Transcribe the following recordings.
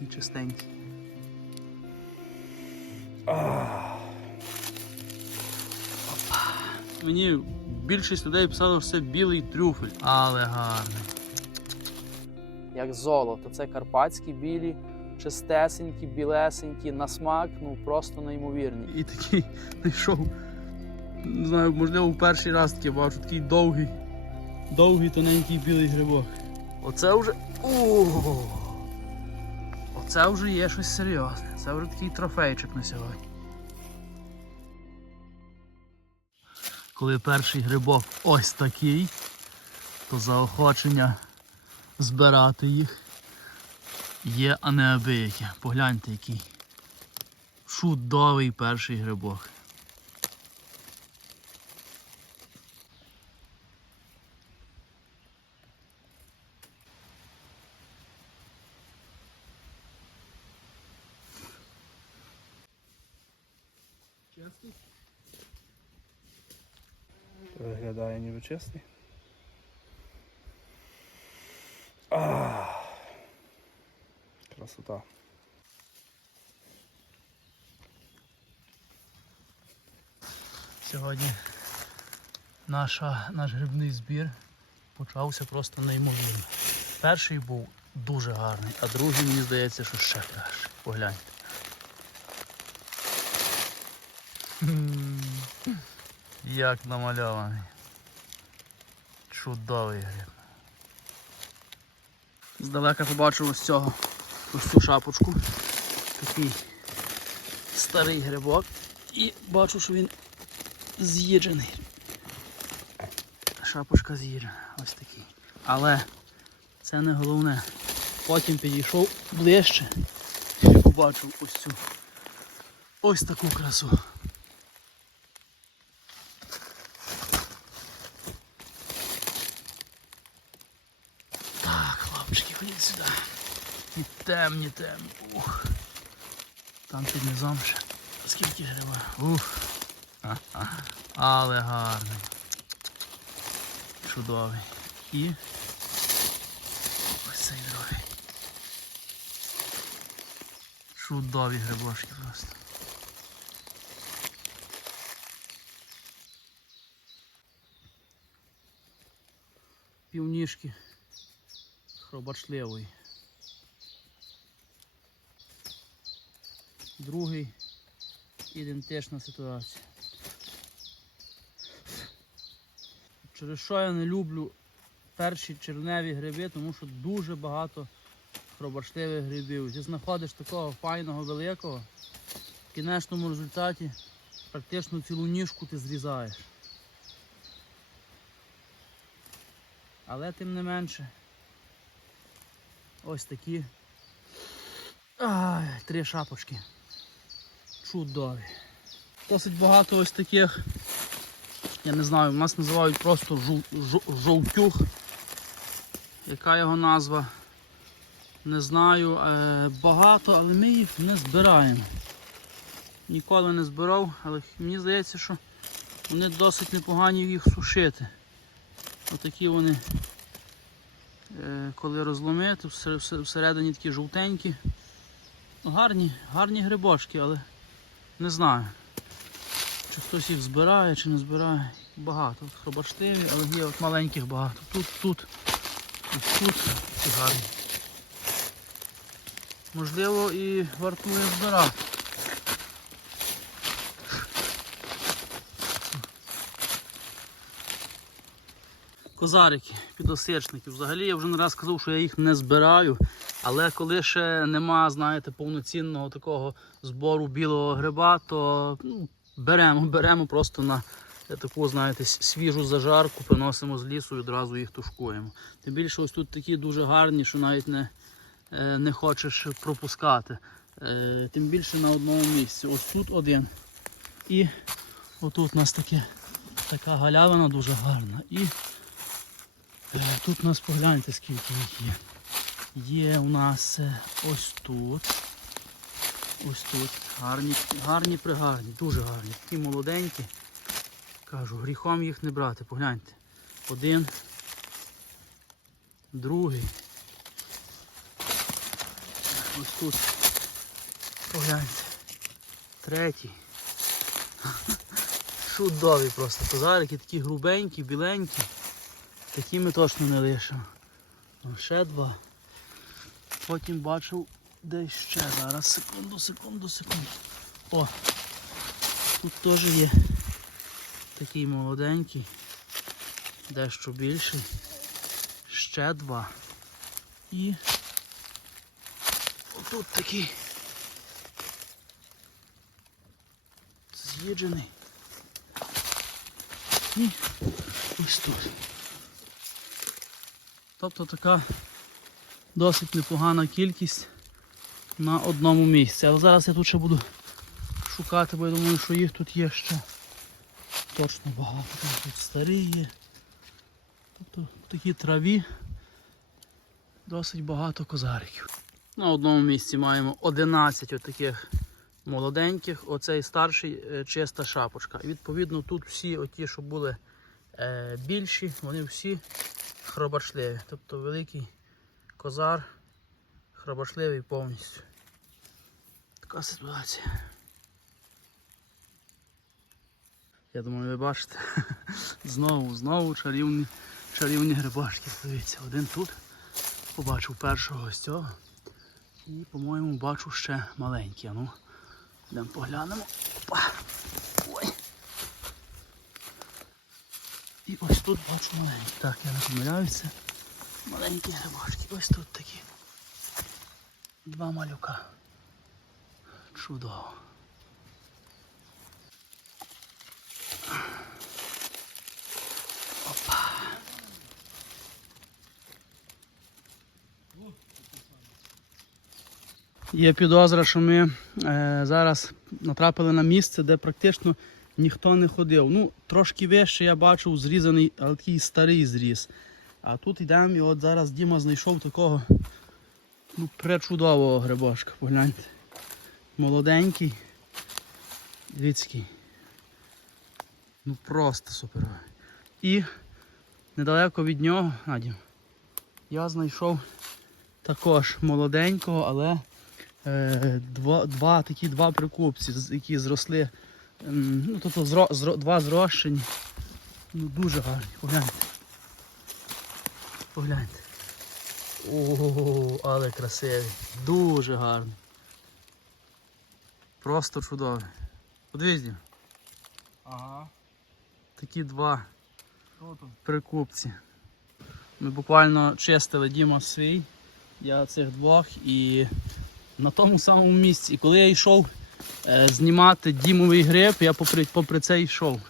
такий чистенький. Мені більшість людей писало, що це білий трюфель, але гарний. Як золото. Це карпатські білі, чистесенькі, білесенькі, на смак, ну просто неймовірні. І такий знайшов. Не знаю, можливо, в перший раз таке бачу, такий довгий, довгий тоненький білий грибок. Оце вже. О! Оце вже є щось серйозне. Це вже такий трофейчик на сьогодні. Коли перший грибок ось такий, то заохочення збирати їх є, а не абияке. Погляньте який. Чудовий перший грибок. Чистий? А, красота. Сьогодні наша, наш грибний збір почався просто неймовірно. Перший був дуже гарний, а другий, мені здається, що ще краще. Погляньте. Як намальований. Чудовий гриб. Здалека побачив ось цього ось цю шапочку. Такий старий грибок. І бачу, що він з'їджений. Шапочка з'їджена, ось такий. Але це не головне. Потім підійшов ближче і побачив ось цю ось таку красу. Так, хлопчики, ходіть сюди. І темні, темні. Ух. Там під низом ще. Скільки гриба. Ух. Але гарний. Чудовий. І ось цей другий. Чудові грибочки просто. Півніжки хробачливої. Другий ідентична ситуація. Через що я не люблю перші червневі гриби, тому що дуже багато хробачливих грибів. Ти знаходиш такого файного великого, в кінечному результаті практично цілу ніжку ти зрізаєш. Але тим не менше ось такі ай, три шапочки. Чудові. Досить багато ось таких я не знаю, в нас називають просто жол, жол- жовтюх. Яка його назва? Не знаю. Е, багато, але ми їх не збираємо. Ніколи не збирав, але мені здається, що вони досить непогані їх сушити. Отакі вони, е, коли розломити, всер- всер- всередині такі жовтенькі. Гарні, гарні грибочки, але не знаю. Чи хтось їх збирає, чи не збирає. Багато. От але є от маленьких багато. Тут, тут, ось тут ці гарні. Можливо і вартує збирати. Козарики, підосичники. Взагалі я вже не раз казав, що я їх не збираю. Але коли ще нема, знаєте, повноцінного такого збору білого гриба, то ну, беремо, беремо просто на е, таку, знаєте, свіжу зажарку, приносимо з лісу і одразу їх тушкуємо. Тим більше ось тут такі дуже гарні, що навіть не, е, не хочеш пропускати. Е, Тим більше на одному місці. Ось тут один. І отут у нас таке, така галявина дуже гарна. І тут у нас погляньте, скільки їх є. Є у нас е, ось тут. Ось тут. Гарні, гарні пригарні, дуже гарні. Такі молоденькі. Кажу, гріхом їх не брати. Погляньте. Один. Другий. Ось тут. Погляньте. Третій. Чудові просто козарики, такі грубенькі, біленькі. Такі ми точно не лишимо. Ще два. Потім бачив десь ще. Зараз секунду, секунду, секунду. О! Тут теж є такий молоденький, дещо більший. Ще два. І отут такий. З'їджений. І ось тут. Тобто така досить непогана кількість на одному місці. Але зараз я тут ще буду шукати, бо я думаю, що їх тут є ще точно багато. Там Тут старі є. Тобто в такій траві досить багато козариків. На одному місці маємо 11 отаких молоденьких. Оцей старший е, чиста шапочка. Відповідно тут всі оті, що були е, більші, вони всі хробашливі. Тобто великий козар хробашливий повністю. Така ситуація. Я думаю, ви бачите. Знову, знову чарівні, чарівні грибашки. Дивіться, один тут. Побачив першого ось цього. І, по-моєму, бачу ще маленькі. А Ну, йдемо поглянемо. Опа. Ой. І ось тут бачу маленькі. Так, я не помиляюся. Маленькі грибашки. Ось тут такі. Два малюка. Чудово. Опа. Є підозра, що ми е, зараз натрапили на місце, де практично ніхто не ходив. Ну, трошки вище я бачив зрізаний, але такий старий зріз. А тут йдемо і от зараз Діма знайшов такого ну, пречудового грибочка. Погляньте. Молоденький. Людський. Ну просто суперовий. І недалеко від нього, Надім, я знайшов також молоденького, але е, два, два такі два прикупці, які зросли. Ну, тобто зро, зро, два зрощені. Ну, дуже гарні. Погляньте. Погляньте. О, але красиві. Дуже гарні. Просто чудові. Подивіться, Ага. такі два прикупці. Ми буквально чистили Діма свій, я цих двох і на тому самому місці. І коли я йшов е, знімати Дімовий гриб, я попри, попри це йшов.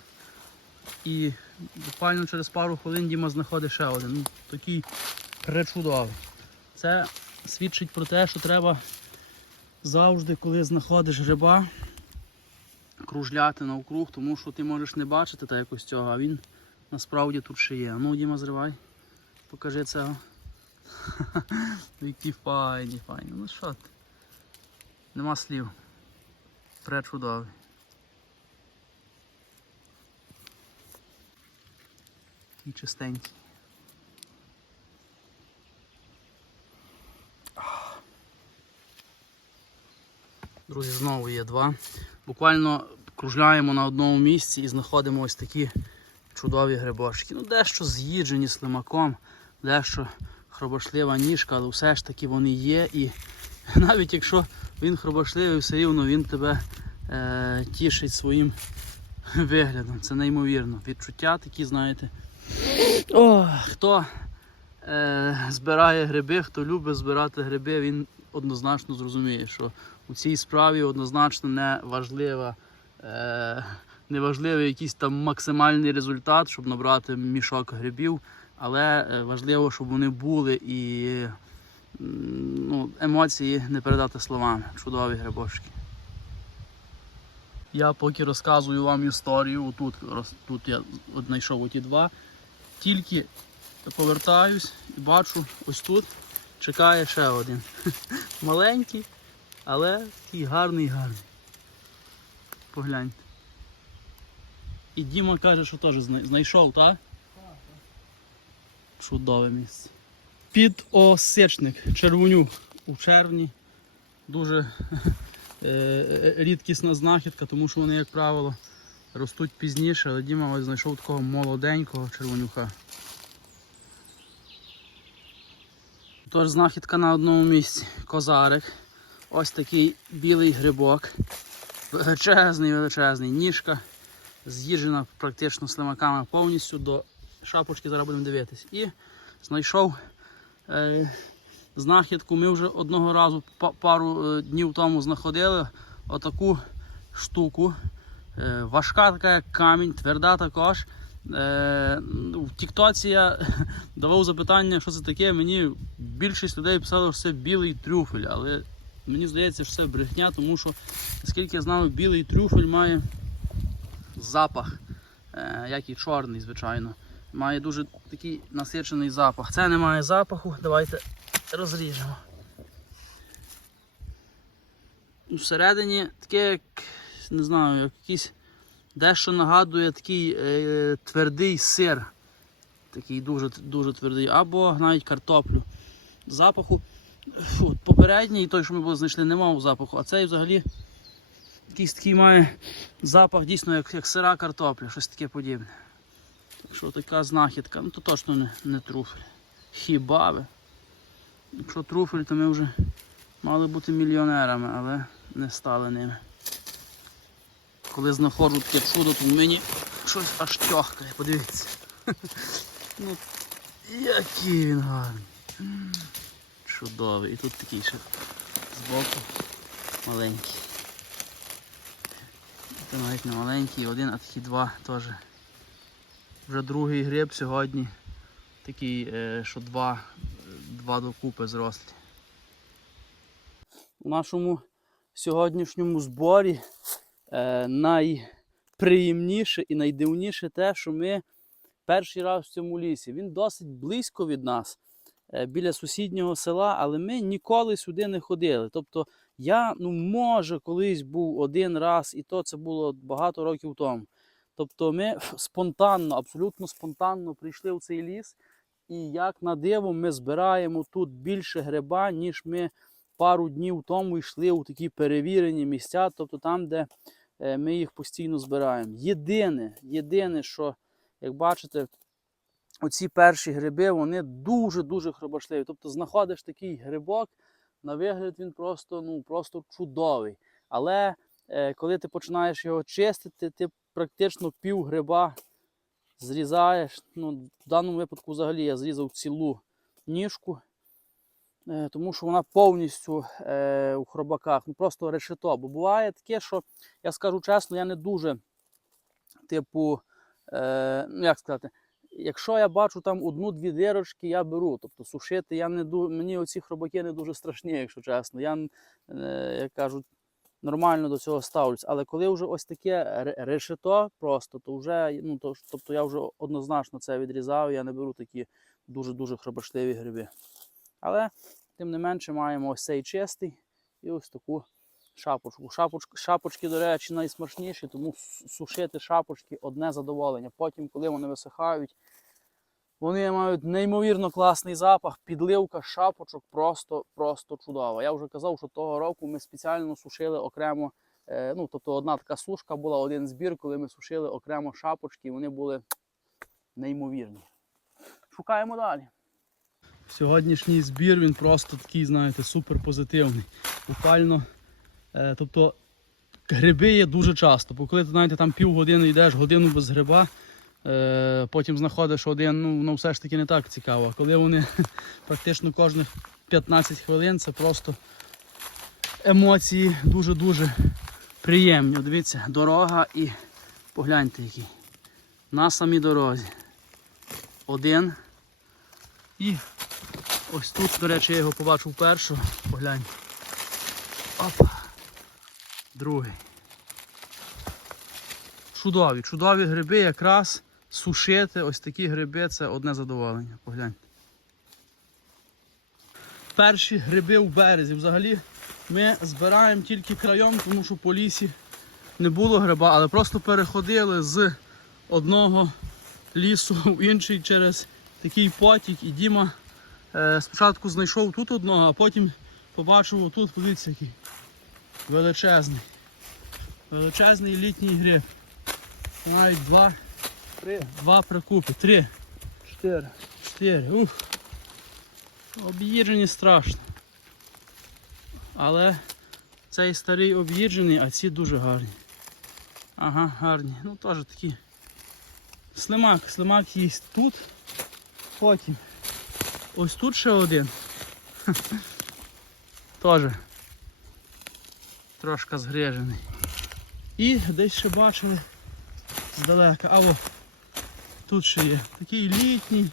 І буквально через пару хвилин Діма знаходить ще один. Ну, такий пречудовий. Це свідчить про те, що треба завжди, коли знаходиш гриба, кружляти навкруг, тому що ти можеш не бачити та якось цього, а він насправді тут ще є. Ну, Діма, зривай. Покажи цього. Які файні, файні. Ну що ти? Нема слів. Пречудовий. Такий чистенький. Друзі, знову є два. Буквально кружляємо на одному місці і знаходимо ось такі чудові грибочки. Ну, дещо з'їджені слимаком, дещо хробошлива ніжка, але все ж таки вони є. І навіть якщо він хробошливий, все рівно він тебе е, тішить своїм виглядом. Це неймовірно. Відчуття такі, знаєте. О, хто е, збирає гриби, хто любить збирати гриби, він однозначно зрозуміє, що у цій справі однозначно не важлива. Е, не важливий якийсь там максимальний результат, щоб набрати мішок грибів, але е, важливо, щоб вони були і ну, емоції не передати словами. Чудові грибочки. Я поки розказую вам історію, тут, тут я знайшов оті два. Тільки повертаюсь і бачу, ось тут чекає ще один. Маленький, але такий гарний гарний. Погляньте. І Діма каже, що теж знайшов, так? Чудове місце. Підосичник, червонюк у червні. дуже е, е, рідкісна знахідка, тому що вони, як правило, ростуть пізніше, але Діма ось знайшов такого молоденького червонюка. Тож знахідка на одному місці. Козарик. Ось такий білий грибок. Величезний, величезний. Ніжка з'їжджена практично слимаками повністю до шапочки, зараз будемо дивитись. І знайшов е, знахідку. Ми вже одного разу пару е, днів тому знаходили отаку штуку. Е, важка така, як камінь, тверда також. Е, в Тіктоці я давав запитання, що це таке. Мені більшість людей писали, що це білий трюфель, але мені здається, що це брехня, тому що, наскільки я знаю, білий трюфель має запах, е, як і чорний, звичайно. Має дуже такий насичений запах. Це не має запаху. Давайте розріжемо. Всередині таке, як не знаю, як якийсь дещо нагадує такий е, твердий сир. Такий дуже, дуже твердий, або навіть картоплю. Запаху. Фу, попередній, той, що ми були знайшли, не мав запаху, а цей взагалі якийсь такий має запах дійсно як, як сира картопля, щось таке подібне. Так що така знахідка, ну то точно не, не труфель. Хіба ви? Якщо труфель, то ми вже мали бути мільйонерами, але не стали ними. Коли знаходжу таке чудо, то в мені щось аж тьохкає, подивіться. Ну, який він гарний. Чудовий. І тут такий ще збоку маленький. Це навіть не маленький, один, а такі два теж. Вже другий гриб сьогодні. Такий, е, що два, два докупи зрослі. У нашому сьогоднішньому зборі найприємніше і найдивніше те, що ми перший раз в цьому лісі. Він досить близько від нас, е, біля сусіднього села, але ми ніколи сюди не ходили. Тобто я, ну, може, колись був один раз, і то це було багато років тому. Тобто ми спонтанно, абсолютно спонтанно прийшли в цей ліс, і як на диво ми збираємо тут більше гриба, ніж ми пару днів тому йшли у такі перевірені місця, тобто там, де е, ми їх постійно збираємо. Єдине, єдине, що, як бачите, оці перші гриби, вони дуже-дуже хробашливі. Тобто знаходиш такий грибок, на вигляд він просто, ну, просто чудовий. Але е, коли ти починаєш його чистити, ти практично пів гриба зрізаєш. Ну, в даному випадку взагалі я зрізав цілу ніжку, е, тому що вона повністю е, у хробаках, ну просто решето. Бо буває таке, що я скажу чесно, я не дуже, типу, е, ну як сказати, якщо я бачу там одну-дві дирочки, я беру. Тобто сушити я не ду... мені оці хробаки не дуже страшні, якщо чесно. Я, е, як кажуть, нормально до цього ставлюсь. Але коли вже ось таке решето просто, то вже, ну, то, тобто я вже однозначно це відрізаю, я не беру такі дуже-дуже хробашливі гриби. Але, тим не менше, маємо ось цей чистий і ось таку шапочку. Шапочки, шапочки, до речі, найсмачніші, тому сушити шапочки одне задоволення. Потім, коли вони висихають, вони мають неймовірно класний запах, підливка шапочок просто, просто чудова. Я вже казав, що того року ми спеціально сушили окремо. е, Ну, тобто одна така сушка була, один збір, коли ми сушили окремо шапочки, і вони були неймовірні. Шукаємо далі. Сьогоднішній збір він просто такий, знаєте, супер позитивний. Буквально, е, тобто гриби є дуже часто, бо коли ти знаєте, там півгодини йдеш, годину без гриба, е, потім знаходиш один, ну воно все ж таки не так цікаво. А коли вони практично кожних 15 хвилин, це просто емоції дуже-дуже приємні. Дивіться, дорога і погляньте який. На самій дорозі. Один. І ось тут, до речі, я його побачив першу. Погляньте. Опа. Другий. Чудові, чудові гриби якраз сушити. Ось такі гриби це одне задоволення. Погляньте. Перші гриби в березі. Взагалі ми збираємо тільки краєм, тому що по лісі не було гриба, але просто переходили з одного лісу в інший через такий потік. І Діма спочатку знайшов тут одного, а потім побачив отут, подивіться який. Величезний. Величезний літній гриб. Навіть два, Три, два прикупи. Три, чотири. чотири. Ух. Об'їджені страшно. Але цей старий об'їджений, а ці дуже гарні. Ага, гарні. Ну теж такі. Слимак, слимак є тут. Потім. Ось тут ще один. Теж. Трошки згрежений. І десь ще бачили здалека. А о, тут ще є. Такий літній.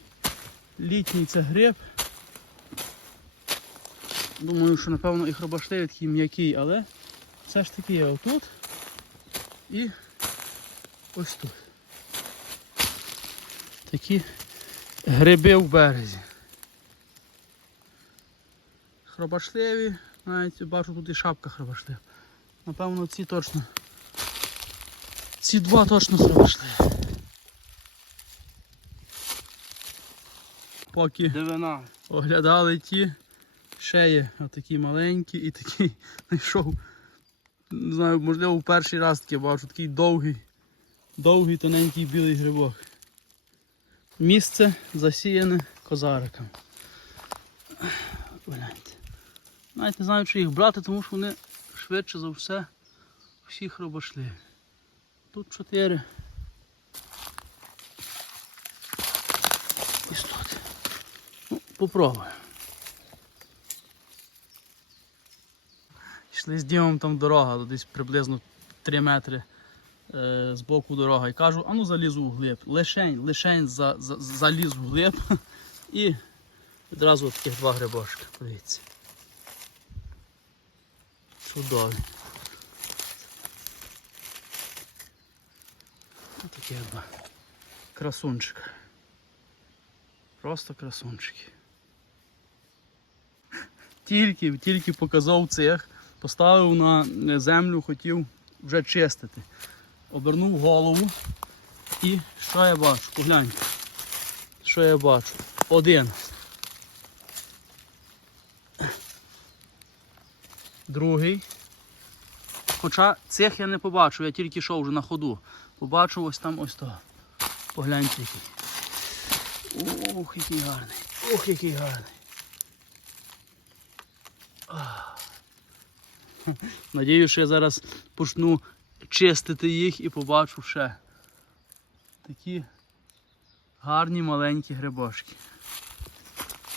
Літній це гриб. Думаю, що напевно і хробаштей такий м'який, але все ж таки є отут і ось тут. Такі гриби в березі. Хробашливі, навіть бачу тут і шапка хробашлива. Напевно ці точно. Ці два точно хробашливі. Поки Дивина. оглядали ті, ще є отакі маленькі і такий знайшов. Не знаю, можливо, в перший раз таке бачу, такий довгий, довгий тоненький білий грибок. Місце засіяне козариком. Гляньте. Навіть не знаю, чи їх брати, тому що вони швидше за все всі хробашливі. Тут чотири. Ось тут. Ну, попробую. Йшли з Дімом там дорога, десь приблизно 3 метри е, з боку дорога. І кажу, а ну залізу в глиб. Лишень, лишень за, за, заліз в глиб і відразу таких два грибочки. Подивіться. Чудові. Ось такі два. Красунчик. Просто красунчики. Тільки, тільки показав цех, поставив на землю, хотів вже чистити. Обернув голову і що я бачу? Погляньте. Що я бачу? Один. Другий. Хоча цех я не побачив, я тільки йшов вже на ходу. Побачив ось там ось того. Погляньте який. Ох, який гарний. Ох, який гарний. Ах. Надію, що я зараз почну чистити їх і побачу ще такі гарні маленькі грибочки.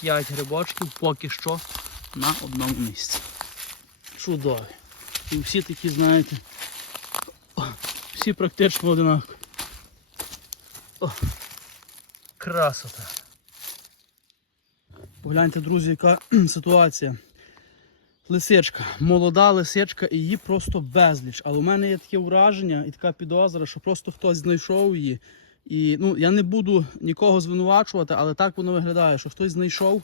П'ять грибочків поки що на одному місці. Чудові. І всі такі, знаєте, всі практично одинакові. Красота. Погляньте, друзі, яка ситуація. Лисичка, молода лисичка і її просто безліч. Але у мене є таке враження і така підозра, що просто хтось знайшов її. І ну, я не буду нікого звинувачувати, але так воно виглядає, що хтось знайшов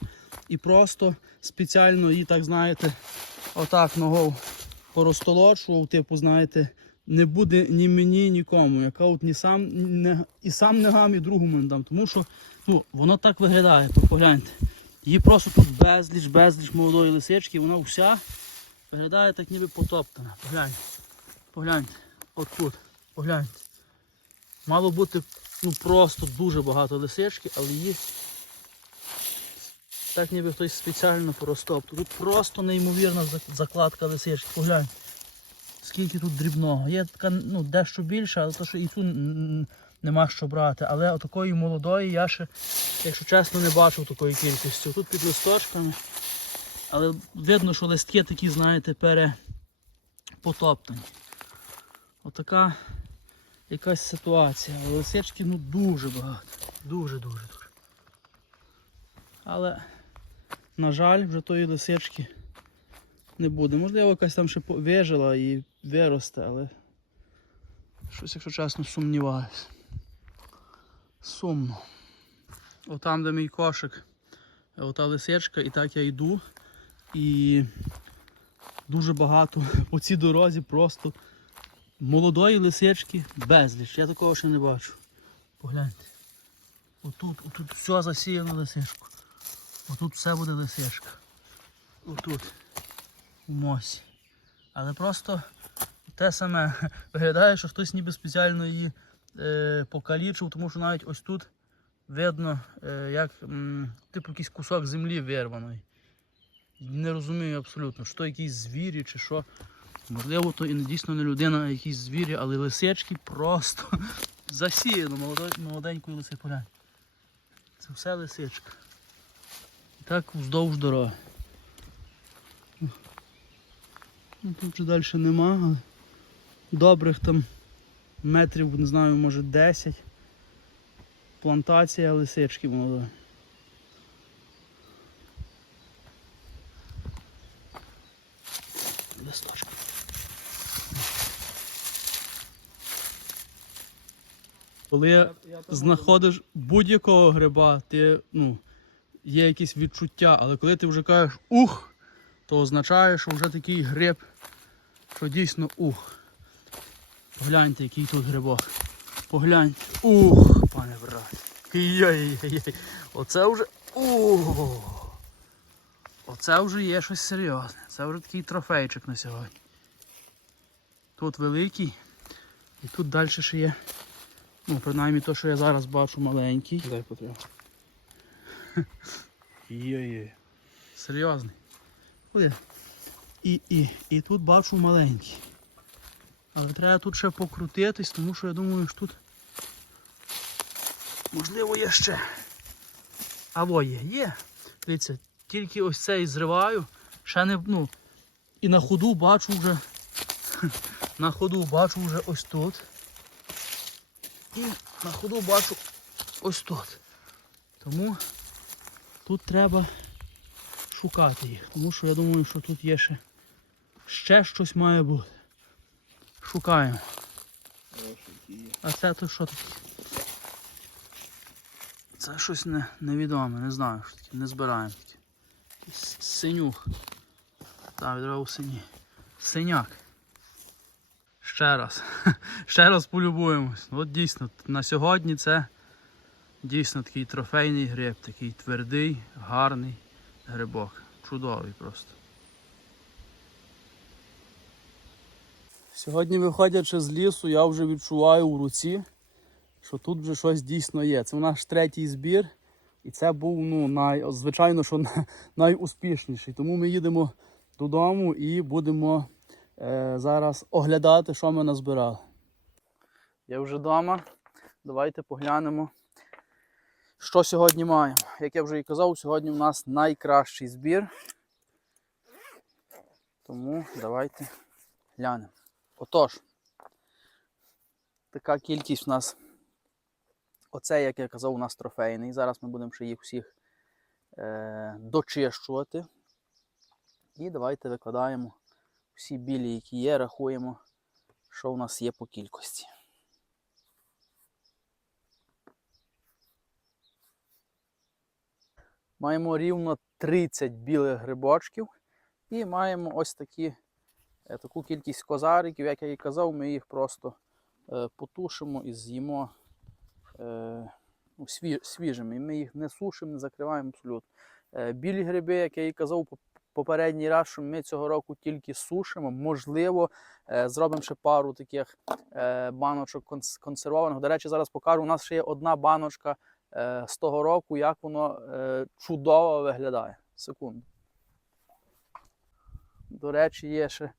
і просто спеціально її, так знаєте, отак ногою порозтолочував, типу, знаєте, не буде ні мені, нікому. Яка от ні сам не, і сам не гам, і другому не дам. Тому що ну, воно так виглядає, то погляньте. Її просто тут безліч, безліч молодої лисички, вона вся виглядає так ніби потоптана. Погляньте. Погляньте. От тут. Погляньте. Мало бути ну, просто дуже багато лисички, але її так ніби хтось спеціально порозтоптав. Тут просто неймовірна закладка лисички. Погляньте. Скільки тут дрібного. Є така ну, дещо більша, але то, що і н- нема що брати. Але отакої молодої я ще, якщо чесно, не бачив такої кількості. Тут під листочками. Але видно, що листки такі, знаєте, перепотоптані. Отака якась ситуація. Лисички ну дуже багато. Дуже, дуже, дуже. Але, на жаль, вже тої лисички не буде. Можливо, якась там ще вижила і виросте, але щось, якщо чесно, сумніваюсь. Сумно. Отам, де мій кошик, ота лисичка, і так я йду. І дуже багато по цій дорозі просто молодої лисички безліч. Я такого ще не бачу. Погляньте. Отут, отут все засіяно лисичку. Отут все буде лисичка. Отут. у мосі. Але просто те саме виглядає, що хтось ніби спеціально її е, покалічив, тому що навіть ось тут видно, е, як м, типу якийсь кусок землі вирваний. Не розумію абсолютно, що то якісь звірі чи що. Можливо, то і не дійсно не людина, а якісь звірі, але лисички просто засіяно молоденькою лисиполя. Це все лисичка. Так вздовж дороги. Ну, тут вже далі нема, але добрих там метрів, не знаю, може 10. Плантація лисички молодої. Листочки. Коли знаходиш будь-якого гриба, ти, ну, є якісь відчуття, але коли ти вже кажеш ух, то означає, що вже такий гриб, що дійсно ух. Погляньте, який тут грибок. Погляньте. Ух, пане брат. Яй-яй-яй. Оце вже. Ух. Оце вже є щось серйозне. Це вже такий трофейчик на сьогодні. Тут великий. І тут далі ще є. Ну, принаймні то, що я зараз бачу маленький. Дай потрібно. Є-є. Серйозний. І, і, і тут бачу маленький. Але треба тут ще покрутитись, тому що я думаю, що тут можливо є ще. Або є, є. Дивіться, тільки ось цей зриваю, ще не, ну, і на ходу бачу вже, на ходу бачу вже ось тут. І на ходу бачу ось тут. Тому тут треба шукати їх, тому що я думаю, що тут є ще, ще щось має бути. Шукаємо. А це то що таке? Це щось не, невідоме, не знаю, що таке, не збираємо таке. Синюх. Так, відразу сині. Синяк. Ще раз. Ще раз полюбуємось. От дійсно, на сьогодні це дійсно такий трофейний гриб, такий твердий, гарний грибок. Чудовий просто. Сьогодні, виходячи з лісу, я вже відчуваю в руці, що тут вже щось дійсно є. Це наш третій збір, і це був, ну, най, звичайно, що найуспішніший. Тому ми їдемо додому і будемо е, зараз оглядати, що ми назбирали. Я вже вдома. Давайте поглянемо, що сьогодні маємо. Як я вже і казав, сьогодні у нас найкращий збір. Тому давайте глянемо. Отож, така кількість у нас. Оце, як я казав, у нас трофейний. Зараз ми будемо ще їх всіх е, дочищувати. І давайте викладаємо всі білі, які є, рахуємо, що у нас є по кількості. Маємо рівно 30 білих грибочків і маємо ось такі, е, таку кількість козариків, як я і казав, ми їх просто е, потушимо і з'їмо е, ну, свіжими. І ми їх не сушимо, не закриваємо абсолютно. Е, білі гриби, як я і казав попередній раз, що ми цього року тільки сушимо. Можливо, е, зробимо ще пару таких е, баночок консервованих. До речі, зараз покажу. У нас ще є одна баночка з того року, як воно е, чудово виглядає. Секунду. До речі, є ще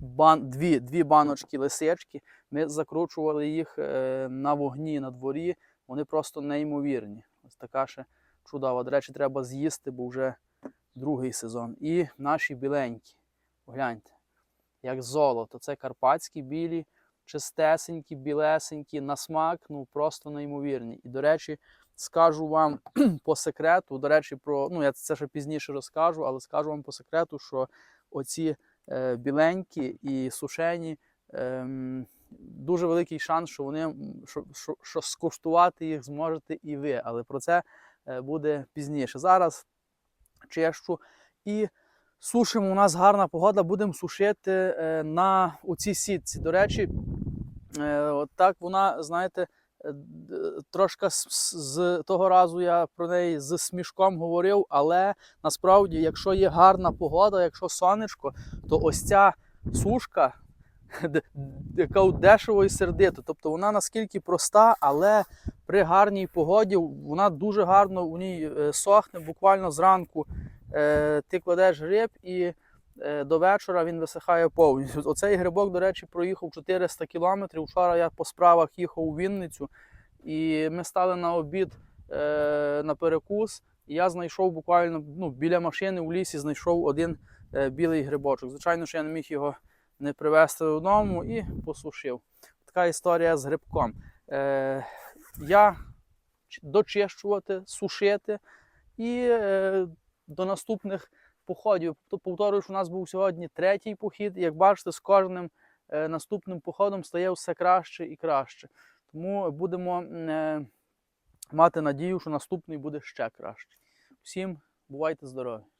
бан, дві, дві баночки лисички. Ми закручували їх е, на вогні на дворі. Вони просто неймовірні. Ось така ще чудова. До речі, треба з'їсти, бо вже другий сезон. І наші біленькі. Погляньте, як золото. Це карпатські білі, чистесенькі, білесенькі, на смак, ну просто неймовірні. І, до речі, скажу вам по секрету, до речі, про, ну я це ще пізніше розкажу, але скажу вам по секрету, що оці е, біленькі і сушені. Ем, Дуже великий шанс, що вони що, що, що скуштувати їх зможете і ви, але про це е, буде пізніше. Зараз чищу і сушимо. У нас гарна погода, будемо сушити е, на оцій сітці. До речі, е, от так вона, знаєте, е, трошки з, того разу я про неї з смішком говорив, але насправді, якщо є гарна погода, якщо сонечко, то ось ця сушка, яка дешево і сердито. Тобто вона наскільки проста, але при гарній погоді вона дуже гарно у ній е, сохне. Буквально зранку е, ти кладеш гриб і е, до вечора він висихає повністю. Оцей грибок, до речі, проїхав 400 кілометрів. Вчора я по справах їхав у Вінницю, і ми стали на обід е, на перекус. Я знайшов буквально ну, біля машини у лісі знайшов один е, білий грибочок. Звичайно, що я не міг його не привезти додому і посушив. Така історія з грибком. Е, я дочищувати, сушити і е, до наступних походів. То повторюю, що у нас був сьогодні третій похід. Як бачите, з кожним е, наступним походом стає все краще і краще. Тому будемо е, мати надію, що наступний буде ще краще. Всім бувайте здорові!